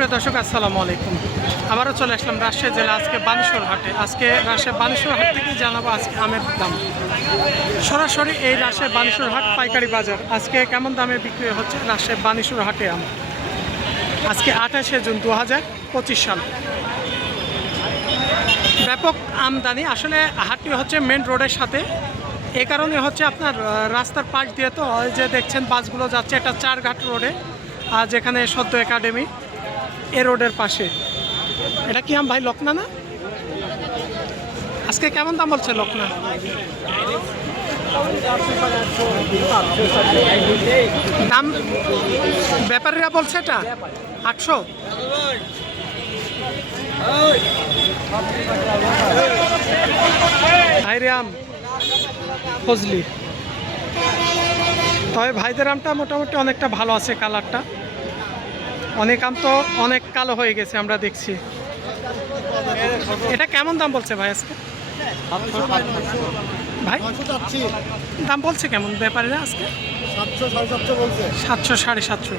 সুপ্রিয় দর্শক, আসসালামু আলাইকুম। আবারও চলে আসলাম রাজশাহী জেলা আজকে বানেশ্বর হাটে। আজকে রাজশাহী বানেশ্বর হাট থেকে জানাব আজকে আমের দাম। সরাসরি এই রাজশাহী বানেশ্বর হাট পাইকারি বাজার। আজকে কেমন দামে বিক্রি হচ্ছে রাজশাহী বানেশ্বর হাটে আম? আজকে আঠাশে জুন দু হাজার পঁচিশ সাল। ব্যাপক আমদানি। আসলে হাটটি হচ্ছে মেন রোডের সাথে। এ কারণে হচ্ছে আপনার রাস্তার পাশ দিয়ে তো যে দেখছেন বাসগুলো যাচ্ছে এটা চারঘাট রোডে আর যেখানে সদ্য একাডেমি এ রোডের পাশে। এটা কি আম ভাই লকনা না? আজকে কেমন দাম বলছে লকনা? দাম ব্যাপারীরা বলছে এটা আটশো। ভাইরে আম, ফজলি। তবে ভাইদের আমটা মোটামুটি অনেকটা ভালো আছে কালারটা। অনেক আম তো অনেক কালো হয়ে গেছে আমরা দেখছি। এটা কেমন দাম বলছে ভাই আজকে? ভাই? দাম বলছে কেমন ব্যাপারীরা আজকে? সাতশো, সাড়ে সাতশো।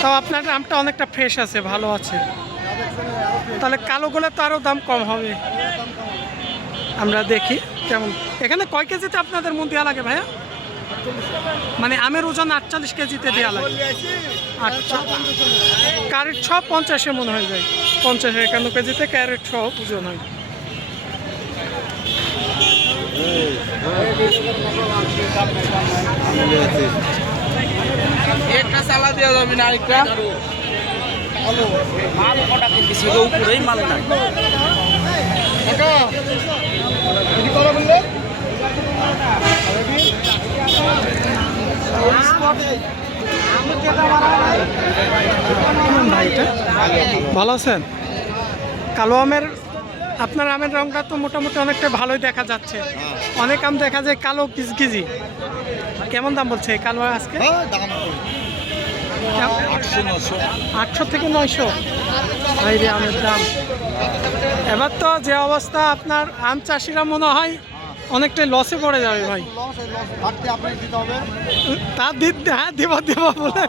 তাও আপনার আমটা অনেকটা ফ্রেশ আছে, ভালো আছে। তাহলে কালোগুলো তো আরও দাম কম হবে। আমরা দেখি কেমন। এখানে কয় কেজিতে আপনাদের দেওয়া লাগে ভাইয়া? মানে আমের ওজন আটচল্লিশ কেজিতে দেওয়া লাগে। ক্যারেট ছ পঞ্চাশে মনে হয়ে যায়। পঞ্চাশ একান্ন কেজিতে ক্যারেট ছ ওজন হয়। একটা চালা দেওয়া যাবে না আরেকটা? মাল কটা কিনতেছি উপরেই মাল নাই ভাই এটা ভালো। আছেন? কালো আমের আপনার আমের রংটা তো মোটামুটি অনেকটা ভালোই দেখা যাচ্ছে। অনেক আম দেখা যায় কালো কিচকিজি কেমন দাম বলছে কালো আজকে? আটশো থেকে নয়শো। আমের দাম। এবার তো যে অবস্থা আপনার আম চাষিরা মনে হয় অনেকটাই লসে পড়ে যাবে ভাই। তা হ্যাঁ দিব দিব বলে।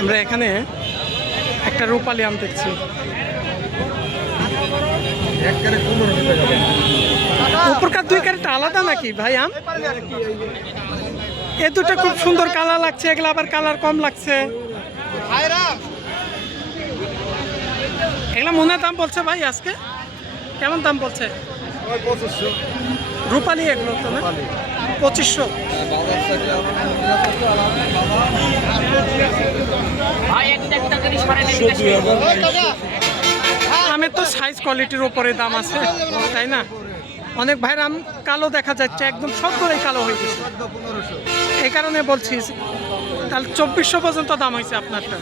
আমরা এখানে একটা রূপালি আম দেখছি। উপরকার দুই ক্যারেট আলাদা নাকি ভাই আম? এ দুটো খুব সুন্দর কালার লাগছে এগুলো আবার কালার কম লাগছে। এগুলো মনে দাম বলছে ভাই আজকে? কেমন দাম বলছে? রূপালি এগুলো তো না? পঁচিশশো। আমের তো সাইজ কোয়ালিটির ওপরে দাম আছে তাই না? অনেক ভাইয়ের আম কালো দেখা যাচ্ছে একদম সবগুলোই কালো হয়ে গেছে। এই কারণে বলছি তাহলে চব্বিশশো পর্যন্ত দাম হয়েছে আপনারটা।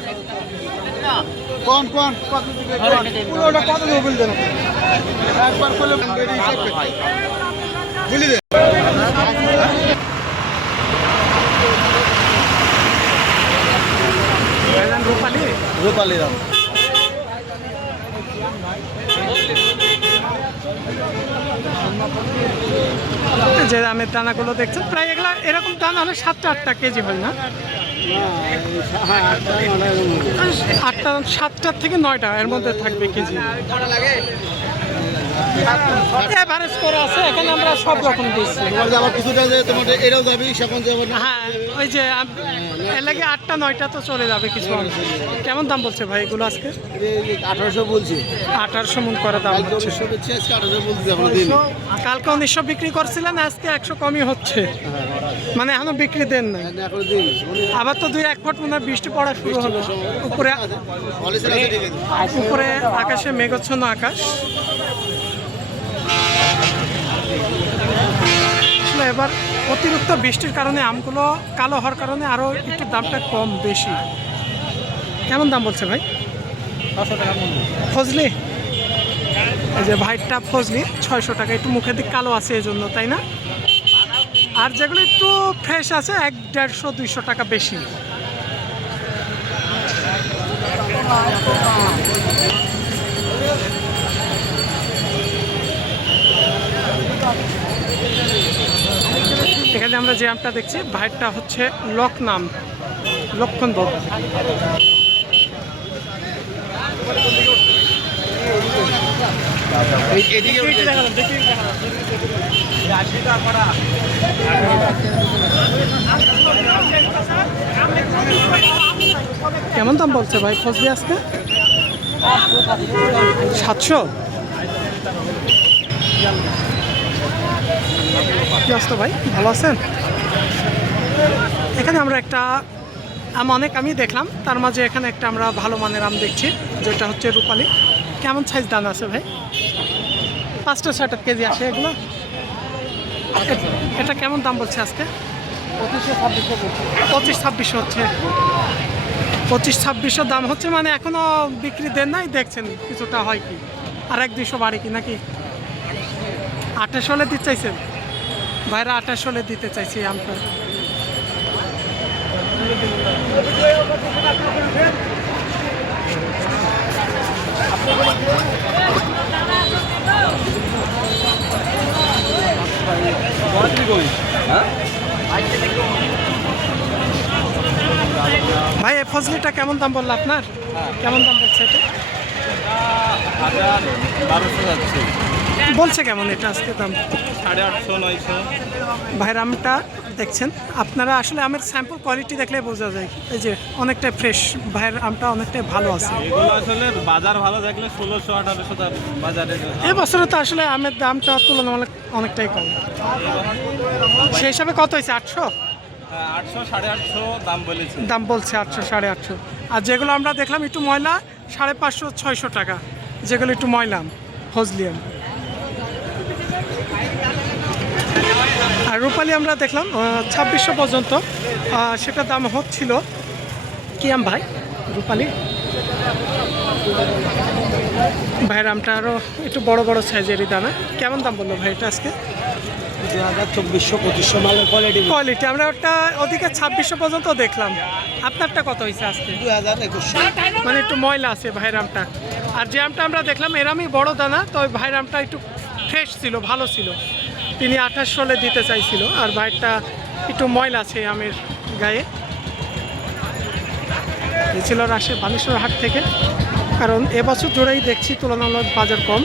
কোন কোন কত দিবে পুরোটা কত দিবে বলতে একবার করলে বেরিয়ে যাবে বলি দে ভাইজান রূপালি দাম যে আমের দানাগুলো দেখছেন প্রায় এগুলা এরকম দানা হলে সাতটা আটটা কেজি হয় না? আটটা সাতটার থেকে নয়টা এর মধ্যে থাকবে কেজি। এভারেজ করে আছে এখানে আমরা সব রকম দিচ্ছি আবার কিছুটা যে এটাও যাবি সেখন হ্যাঁ ওই যে এর লাগে আটটা নয়টা তো চলে যাবে কিছু। কেমন দাম বলছে ভাই এগুলো আজকে? আঠারোশো বলছি। আঠারোশো মন করে দাম কালকে উনিশশো বিক্রি করছিলেন আজকে একশো কমই হচ্ছে। মানে এখনও বিক্রি দেন দিন আবার তো দুই এক ফুট মনে হয় বৃষ্টি পড়া শুরু হলো। উপরে উপরে আকাশে মেঘচ্ছন্ন আকাশ। এবার অতিরিক্ত বৃষ্টির কারণে আমগুলো কালো হওয়ার কারণে আরও একটু দামটা কম বেশি। কেমন দাম বলছে ভাই? ফজলি? এই যে ভাইটটা ফজলি ছয়শো টাকা। একটু মুখের দিক কালো আছে এই জন্য তাই না? আর যেগুলো একটু ফ্রেশ আছে এক দেড়শো দুইশো টাকা বেশি। এখানে আমরা যে আমটা দেখছি ভাইয়েরটা হচ্ছে লক নাম লক্ষণ বাবু কেমন দাম বলছে ভাই ফজলি আজকে? সাতশো? কি অবস্থা ভাই? ভালো আছেন? এখানে আমরা একটা আম অনেক আমি দেখলাম। তার মাঝে এখানে একটা আমরা ভালো মানের আম দেখছি যেটা হচ্ছে রূপালি। কেমন সাইজ দাম আছে ভাই? পাঁচটা ছয়টা কেজি আসে এগুলো? এটা কেমন দাম বলছে আজকে? পঁচিশ ছাব্বিশশো হচ্ছে। পঁচিশ ছাব্বিশশো দাম হচ্ছে মানে এখনও বিক্রি দেন নাই দেখছেন কিছুটা হয় কি। আর এক দুইশো বাড়ে কি নাকি? আঠাশ হলে দিতে চাইছেন? ভাইরা আঠাশ হলে দিতে চাইছি আমটা ভাই এই ফজলিটা কেমন দাম বলল আপনার? কেমন দাম বলছে এটা? বারোশো যাচ্ছে। বলছে কেমন এটা আজকে দাম? সাড়ে আটশো নয়শো। ভাইয়ের আমটা দেখছেন? আপনারা আসলে আমের স্যাম্পল কোয়ালিটি দেখলে বোঝা যায়। এই যে অনেকটাই ফ্রেশ ভাইয়ের আমটা অনেকটাই ভালো আছে। এগুলো আসলে বাজার ভালো থাকলে ষোলোশো আঠারোশো বাজারে। এবছরে তো আসলে আমের দামটা তুলনামূলক অনেকটাই কম। সেই হিসাবে কত হয়েছে? আটশো? হ্যাঁ, আটশো সাড়ে আটশো দাম বলেছে। দাম বলছে আটশো সাড়ে আটশো। আর যেগুলো আমরা দেখলাম একটু ময়লা সাড়ে পাঁচশো ছয়শো টাকা। যেগুলো একটু ময়লাম ফজলিয়াম আর রূপালি আমরা দেখলাম ছাব্বিশশো পর্যন্ত। সেটা দাম হচ্ছিল কি আম ভাই রূপালি? ভাইয়ের আমটা আরও একটু বড় বড় সাইজেরই দানা কেমন দাম বলল ভাই এটা আজকে? চব্বিশশো পঁচিশশো মালের কোয়ালিটি কোয়ালিটি আমরা ওটা ওদিকে ছাব্বিশশো পর্যন্ত দেখলাম। আপনারটা কত হয়েছে আজকে? দু হাজার একুশশো। মানে একটু ময়লা আছে ভাইরামটা আর যে আমটা আমরা দেখলাম এরামই বড় দানা তো ওই ভাইরামটা একটু ফ্রেশ ছিল ভালো ছিল। তিনি আঠাশ সালে দিতে চাইছিল, আর বাইরটা একটু ময়লা আছে আমের গায়ে। ছিল রাশে বানেশ্বর হাট থেকে। কারণ এবছর জোড়াই দেখছি তুলনামূলক বাজার কম।